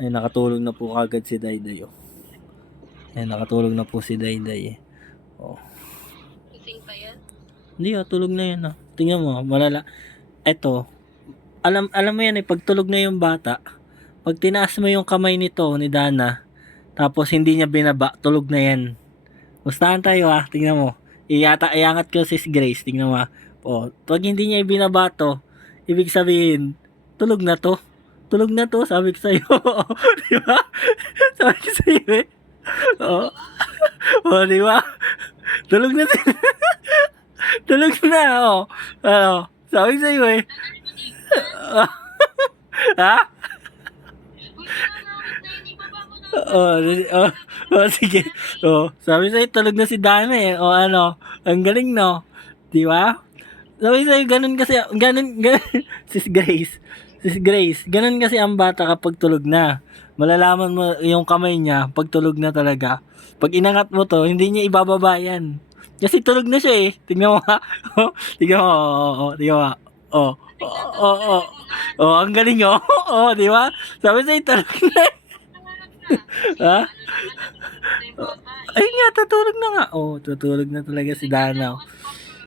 Ay, nakatulog na po kaagad si Dayday, oh. Ayan, nakatulog na po si Dayday, eh. Oh. Gising pa yan? Hindi, tulog na yan, ah. Tingnan mo, malala. Eto, alam mo yan, eh, pag tulog na yung bata, pag tinaas mo yung kamay nito, ni Dana, tapos hindi niya binaba, tulog na yan. Gustahan tayo, ah. Tingnan mo. Iangat ko si Grace, tingnan mo, ah. Oh, pag hindi niya ibinaba to, ibig sabihin, tulog na to. Tulog na to, sabi ko sa'yo. Di ba? Sabi ko sa'yo, eh. Oo. Oh, di ba? Tulog na tulog na, oh. Ano? Sabi ko sa'yo, eh. Ha? Uy, nananakit na yun. Ibaba mo na. Sige. Oh, sabi sa'yo, tulog na si Dana, eh. O ano, ang galing, no? Di ba? Sabi sa'yo, ganun kasi, ganun, Sis Grace, ganun kasi ang bata kapag tulog na. Malalaman mo yung kamay niya pag tulog na talaga. Pag inangat mo to, hindi niya ibababa yan. Kasi tulog na siya, eh. Tingnan mo, ha? Tingnan mo, tingnan mo. Oh, ang galing, oh. Oh, di ba? Sabi sa'yo, tulog na. Ha? Ay nga, tutulog na nga. Oh, tutulog na talaga si Dana.